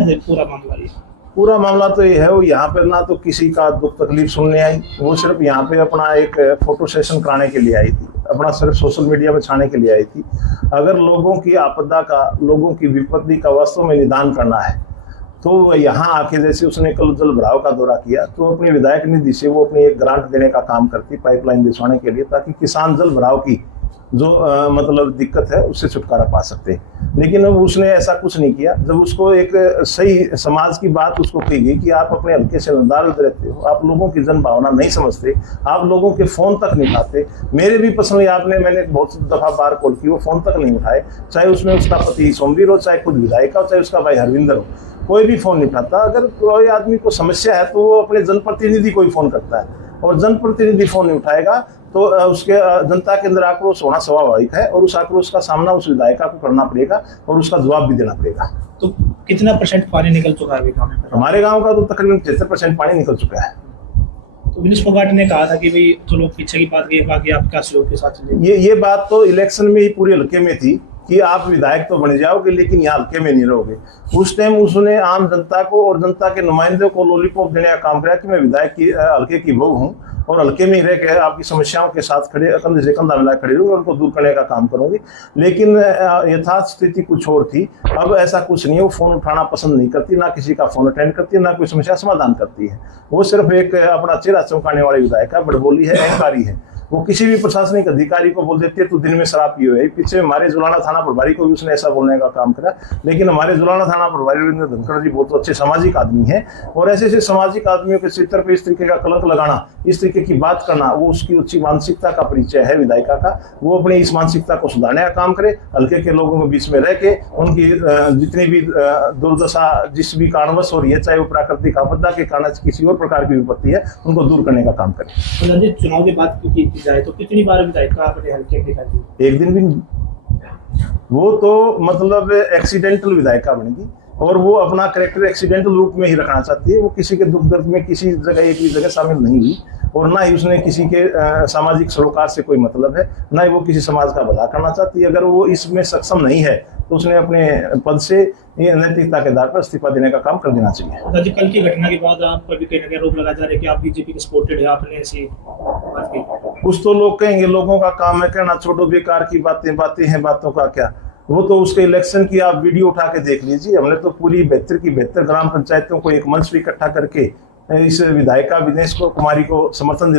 है पूरा मामला ये? पूरा मामला तो ये है, वो यहाँ पे ना तो किसी का दुख तकलीफ सुनने आई, वो सिर्फ यहाँ पे अपना एक फोटो सेशन कराने के लिए आई थी, अपना सिर्फ सोशल मीडिया में छाने के लिए आई थी। अगर लोगों की आपदा का, लोगों की विपत्ति का वास्तव में निदान करना है तो यहाँ आके, जैसे उसने कल जल भराव का दौरा किया, तो अपनी विधायक निधि से वो अपनी एक ग्रांट देने का काम करती, पाइपलाइन बिछवाने के लिए, ताकि किसान जल भराव की जो मतलब दिक्कत है उससे छुटकारा पा सकते। लेकिन अब उसने ऐसा कुछ नहीं किया। जब उसको एक सही समाज की बात उसको कही गई कि आप अपने हल्के से नदारद रहते हो, आप लोगों की जन भावना नहीं समझते, आप लोगों के फोन तक नहीं उठाते। मेरे भी पर्सनली मैंने बहुत दफा बार कॉल की, वो फोन तक नहीं उठाए, चाहे उसमें उसका पति सोमवीर हो, चाहे खुद विधायक हो, चाहे उसका भाई हरविंदर हो, कोई भी फोन नहीं उठाता। अगर कोई आदमी को समस्या है तो वो अपने जनप्रतिनिधि को ही फोन करता है, और जनप्रतिनिधि फोन नहीं उठाएगा तो उसके जनता के अंदर आक्रोश होना स्वाभाविक है, और उस आक्रोश का सामना उस विधायिका को करना पड़ेगा और उसका जवाब भी देना पड़ेगा। तो कितना % पानी निकल चुका है अभी गाँव में? हमारे गांव का तो तकरीबन 73% पानी निकल चुका है। तो विनीश फोगाट ने कहा था कि भाई चलो पीछे की बात ये बाकी आप क्या सहयोग के साथ चलिए। ये बात तो इलेक्शन में ही पूरे हल्के में थी कि आप विधायक तो बन जाओगे लेकिन यहाँ हल्के में नहीं रहोगे। उस टाइम उसने आम जनता को और जनता के नुमाइंदों को लॉलीपॉप देने का काम किया कि मैं विधायक की हल्के की बहू हूँ और हल्के में ही रह के आपकी समस्याओं के साथ कंधे से कंधा मिला खड़े रहूंगी और उनको दूर करने का काम करूंगी। लेकिन यथार्थ स्थिति कुछ और थी। अब ऐसा कुछ नहीं है, वो फोन उठाना पसंद नहीं करती, ना किसी का फोन अटेंड करती है, ना कोई समस्या समाधान करती है। वो सिर्फ एक अपना चेहरा चमकाने वाली विधायक है, बड़बोली है, अहंकारी है। वो किसी भी प्रशासनिक अधिकारी को बोल देती है तो दिन में शराब पिए हुए। पीछे हमारे जुलाना थाना प्रभारी को भी उसने ऐसा बोलने का काम करा। लेकिन हमारे जुलाना थाना प्रभारी रविंद्र धनखड़ जी बहुत अच्छे सामाजिक आदमी हैं, और ऐसे ऐसे सामाजिक आदमियों के चित्र पे इस तरीके का कलंक लगाना, इस तरीके की बात करना, वो उसकी उच्च मानसिकता का परिचय है विधायिका का। वो अपनी इस मानसिकता को सुधारने का काम करे, हल्के के लोगों के बीच में रह के उनकी जितनी भी दुर्दशा जिस भी कारणवश हो रही है, चाहे वो प्राकृतिक आपदा के कारण किसी और प्रकार की विपत्ति है, उनको दूर करने का काम करे। चुनाव की बात की जाए तो कितनी बार विधायक अपने हल्के में दिखाई दी? एक दिन भी नहीं। वो तो मतलब एक्सीडेंटल विधायिका बनेगी, और वो अपना कैरेक्टर एक्सीडेंटल रूप में ही रखना चाहती है। वो किसी के दुख दर्द में किसी जगह एक भी जगह शामिल नहीं हुई, और ना ही उसने किसी के सामाजिक सरोकार से कोई मतलब है, ना ही वो किसी समाज का भला करना चाहती है। अगर वो इसमें सक्षम नहीं है तो उसने अपने पद से नैतिकता के आधार पर इस्तीफा देने का काम कर देना चाहिए। कल की घटना के बाद आप पर भी कहीं ना कहीं आरोप लगा जा रहा है कि आप बीजेपी के सपोर्टेड है, आपने ऐसी बात की। कुछ तो लोग कहेंगे, लोगों का काम है कहना छोड़ो बेकार की बातें, बातें हैं बातों का क्या। वो तो उसके इलेक्शन की आप वीडियो उठा के देख लीजिए। हमने तो पूरी 72 की 72 ग्राम पंचायतों को एक मंच पर इकट्ठा करके इस विधायिका विनेश कुमारी को समर्थन दिया।